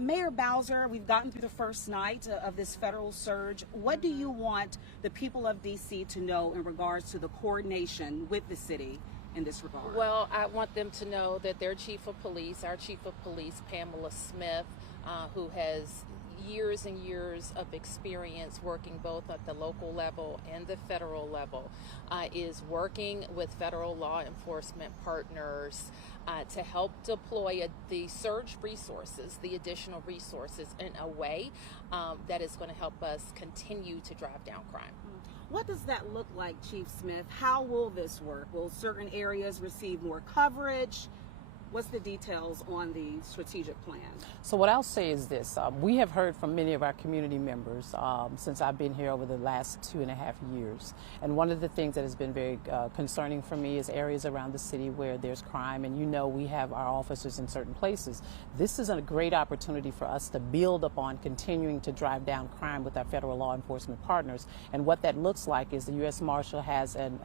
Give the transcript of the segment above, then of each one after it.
Mayor Bowser, we've gotten through the first night of this federal surge. What do you want the people of D.C. to know in regards to the coordination with the city in this regard? Well, I want them to know that their chief of police, our chief of police, Pamela Smith, who has years and years of experience working both at the local level and the federal level, is working with federal law enforcement partners to help deploy the surge resources, the additional resources, in a way that is going to help us continue to drive down crime. What does that look like, Chief Smith? How will this work? Will certain areas receive more coverage? What's the details on the strategic plan? So what I'll say is this. We have heard from many of our community members since I've been here over the last 2.5 years. And one of the things that has been very concerning for me is areas around the city where there's crime. And you know, we have our officers in certain places. This is a great opportunity for us to build upon continuing to drive down crime with our federal law enforcement partners. And what that looks like is the U.S. Marshal has an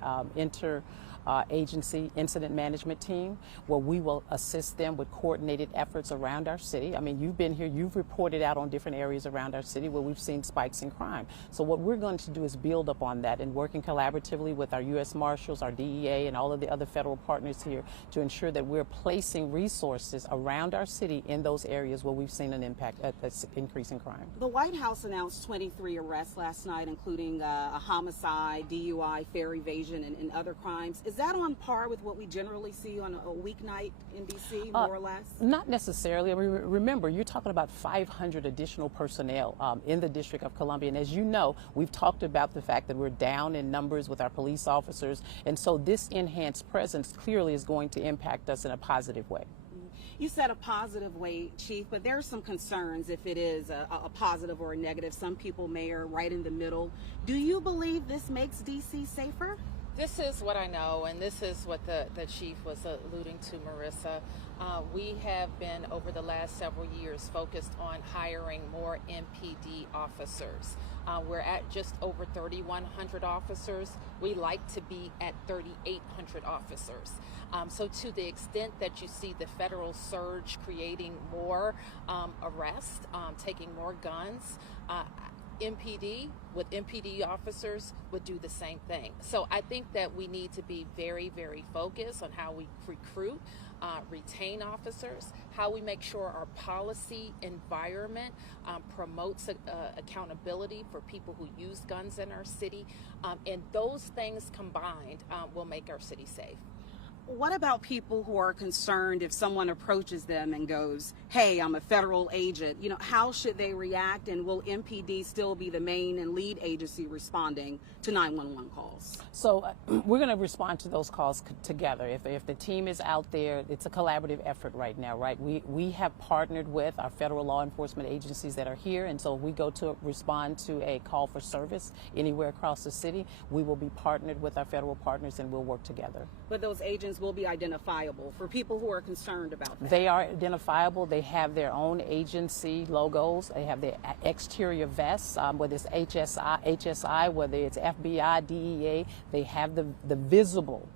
agency incident management team where we will assist them with coordinated efforts around our city. I mean, you've been here, you've reported out on different areas around our city where we've seen spikes in crime. So what we're going to do is build up on that and working collaboratively with our U.S. Marshals, our DEA, and all of the other federal partners here to ensure that we're placing resources around our city in those areas where we've seen an impact at this increase in crime. The White House announced 23 arrests last night, including a homicide, DUI, fare evasion, and other crimes. Is that on par with what we generally see on a weeknight in D.C., more or less? Not necessarily. I mean, remember, you're talking about 500 additional personnel in the District of Columbia. And as you know, we've talked about the fact that we're down in numbers with our police officers. And so this enhanced presence clearly is going to impact us in a positive way. You said a positive way, Chief, but there are some concerns if it is a positive or a negative. Some people may are right in the middle. Do you believe this makes D.C. safer? This is what I know, and this is what the chief was alluding to, Marissa. We have been, over the last several years, focused on hiring more MPD officers. We're at just over 3,100 officers. We like to be at 3,800 officers. So to the extent that you see the federal surge creating more arrests, taking more guns, MPD with MPD officers would do the same thing. So I think that we need to be very, very focused on how we recruit, retain officers, how we make sure our policy environment promotes accountability for people who use guns in our city. And those things combined will make our city safe. What about people who are concerned if someone approaches them and goes, hey, I'm a federal agent? You know, how should they react, and will MPD still be the main and lead agency responding to 911 calls? So we're going to respond to those calls together. If the team is out there, it's a collaborative effort right now, right? We have partnered with our federal law enforcement agencies that are here, and so we go to respond to a call for service anywhere across the city. We will be partnered with our federal partners, and we'll work together. But those agents will be identifiable for people who are concerned about that. They are identifiable. They have their own agency logos. They have their exterior vests, whether it's HSI, whether it's FBI, DEA. They have the visible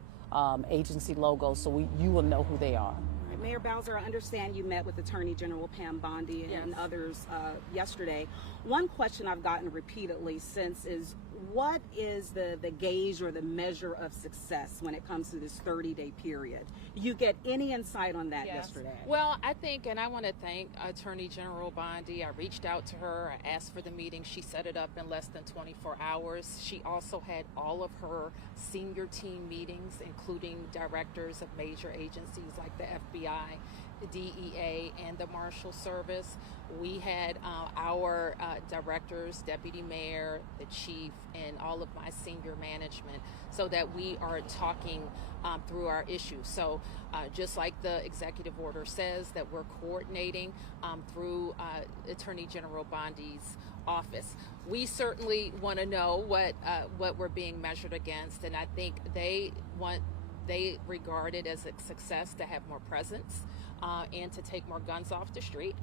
agency logos, so you will know who they are. Mayor Bowser, I understand you met with Attorney General Pam Bondi and others yesterday. One question I've gotten repeatedly since is, what is the gauge or the measure of success when it comes to this 30-day period? Did you get any insight on that yesterday? Well, I think, and I want to thank Attorney General Bondi. I reached out to her. I asked for the meeting. She set it up in less than 24 hours. She also had all of her senior team meetings, including directors of major agencies like the FBI, the DEA, and the Marshal Service. We had our directors, deputy mayor, the chief, and all of my senior management, so that we are talking through our issues. So just like the executive order says, that we're coordinating through Attorney General Bondi's office. We certainly want to know what we're being measured against, and I think they regard it as a success to have more presence and to take more guns off the street.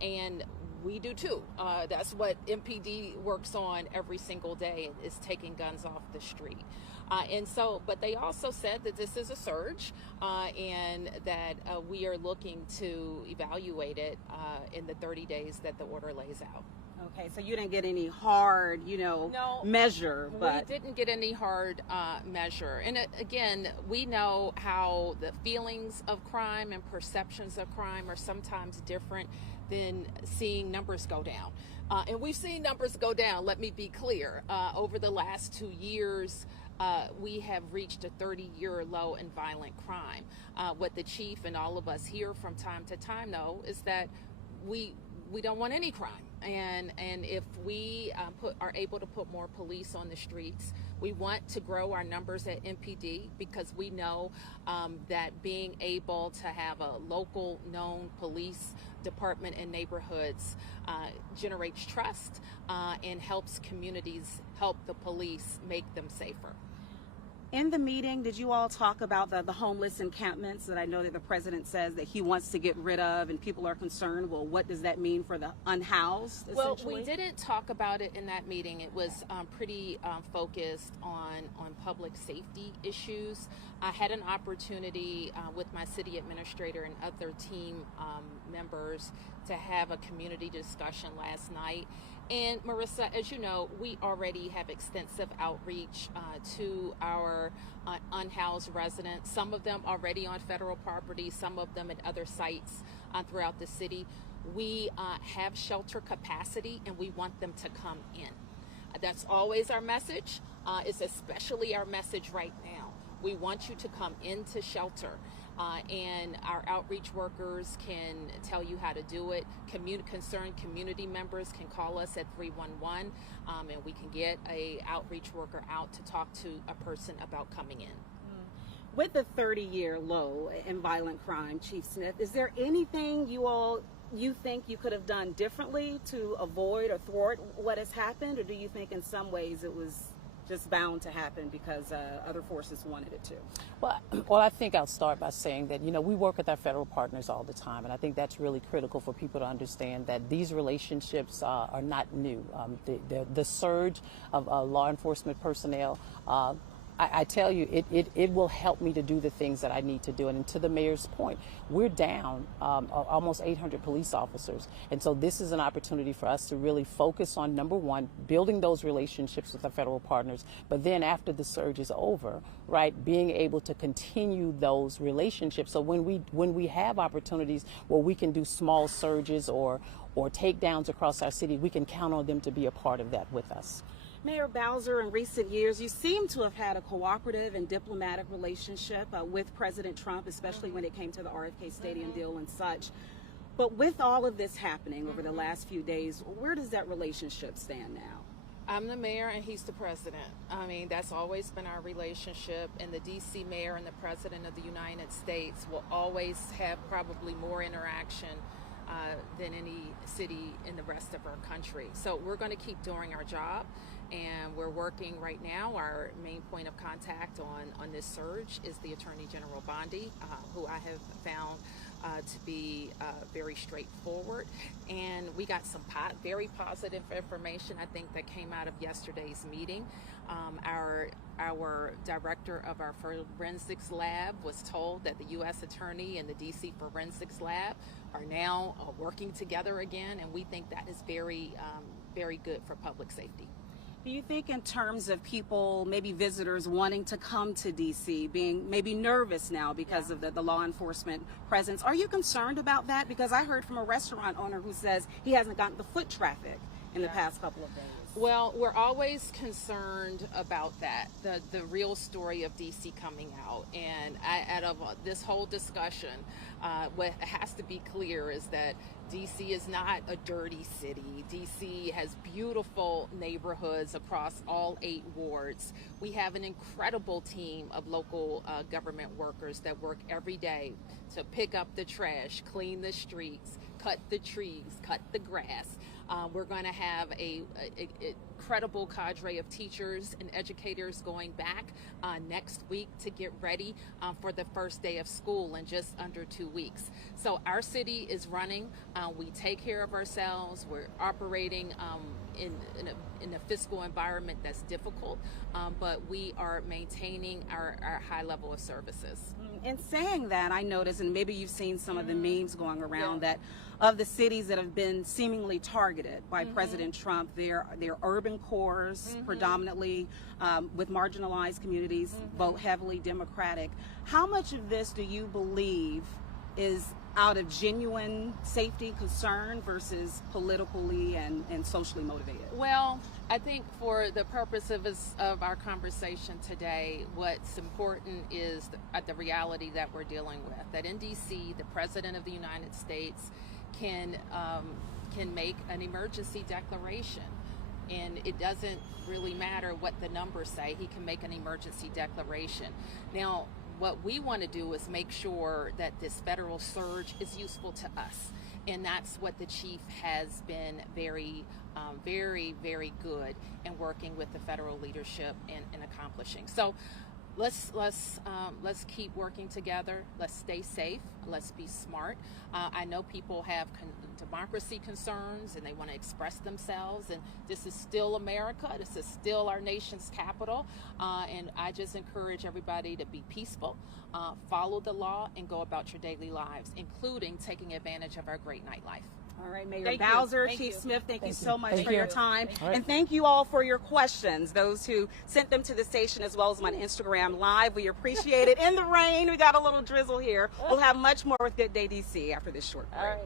and we do too. That's what MPD works on every single day, is taking guns off the street. But they also said that this is a surge, and that we are looking to evaluate it in the 30 days that the order lays out. Okay, so you didn't get any hard, measure, but we didn't get any hard measure. And again, we know how the feelings of crime and perceptions of crime are sometimes different than seeing numbers go down. And we've seen numbers go down, let me be clear. Over the last 2 years, we have reached a 30-year low in violent crime. What the chief and all of us hear from time to time, though, is that we don't want any crime. And if we are able to put more police on the streets, we want to grow our numbers at MPD, because we know that being able to have a local known police department in neighborhoods generates trust and helps communities help the police make them safer. In the meeting, did you all talk about the homeless encampments that I know that the president says that he wants to get rid of, and people are concerned, well, what does that mean for the unhoused, Well, we didn't talk about it in that meeting. It was pretty focused on public safety issues. I had an opportunity with my city administrator and other team members to have a community discussion last night. And Marissa, as you know, we already have extensive outreach to our unhoused residents, some of them already on federal property, some of them at other sites throughout the city. We have shelter capacity, and we want them to come in. That's always our message. It's especially our message right now. We want you to come into shelter. And our outreach workers can tell you how to do it. Concerned community members can call us at 311, and we can get a outreach worker out to talk to a person about coming in. With the 30-year low in violent crime, Chief Smith, is there anything you think you could have done differently to avoid or thwart what has happened, or do you think in some ways it was just bound to happen because other forces wanted it to? Well, I think I'll start by saying that, we work with our federal partners all the time, and I think that's really critical for people to understand that these relationships are not new. The surge of law enforcement personnel, I tell you, it will help me to do the things that I need to do. And to the mayor's point, we're down almost 800 police officers. And so this is an opportunity for us to really focus on, number one, building those relationships with our federal partners. But then after the surge is over, right, being able to continue those relationships. So when we have opportunities where we can do small surges or takedowns across our city, we can count on them to be a part of that with us. Mayor Bowser, in recent years, you seem to have had a cooperative and diplomatic relationship with President Trump, especially when it came to the RFK Stadium deal and such. But with all of this happening over the last few days, where does that relationship stand now? I'm the mayor and he's the president. I mean, that's always been our relationship, and the DC mayor and the president of the United States will always have probably more interaction than any city in the rest of our country. So we're going to keep doing our job, and we're working right now. Our main point of contact on this surge is the Attorney General Bondi, who I have found to be very straightforward. And we got some very positive information, I think, that came out of yesterday's meeting. Our director of our forensics lab was told that the U.S. Attorney and the D.C. Forensics Lab are now working together again, and we think that is very, very good for public safety. Do you think in terms of people, maybe visitors wanting to come to D.C., being maybe nervous now because of the law enforcement presence, are you concerned about that? Because I heard from a restaurant owner who says he hasn't gotten the foot traffic in the past couple of days. Well, we're always concerned about that, the real story of D.C. coming out. And out of this whole discussion, what has to be clear is that D.C. is not a dirty city. D.C. has beautiful neighborhoods across all 8 wards. We have an incredible team of local government workers that work every day to pick up the trash, clean the streets, cut the trees, cut the grass. We're going to have a incredible cadre of teachers and educators going back next week to get ready for the first day of school in just under 2 weeks. So our city is running. We take care of ourselves. We're operating in a fiscal environment that's difficult, but we are maintaining our high level of services. In saying that, I noticed, and maybe you've seen some of the memes going around, that of the cities that have been seemingly targeted by President Trump, they're urban cores, predominantly with marginalized communities, vote heavily Democratic. How much of this do you believe is out of genuine safety concern versus politically and socially motivated? Well, I think for the purpose of our conversation today, what's important is the reality that we're dealing with. That in D.C., the President of the United States can make an emergency declaration. And it doesn't really matter what the numbers say. He can make an emergency declaration. Now, what we want to do is make sure that this federal surge is useful to us. And that's what the chief has been very, very good in working with the federal leadership and accomplishing. So let's keep working together. Let's stay safe. Let's be smart. I know people have democracy concerns and they want to express themselves, and this is still America. This is still our nation's capital, and I just encourage everybody to be peaceful, follow the law, and go about your daily lives, including taking advantage of our great nightlife. All right, Mayor Bowser, Chief Smith, thank you so much for your time. Right. And thank you all for your questions, those who sent them to the station as well as on Instagram Live. We appreciate it. In the rain, we got a little drizzle here. We'll have much more with Good Day DC after this short break.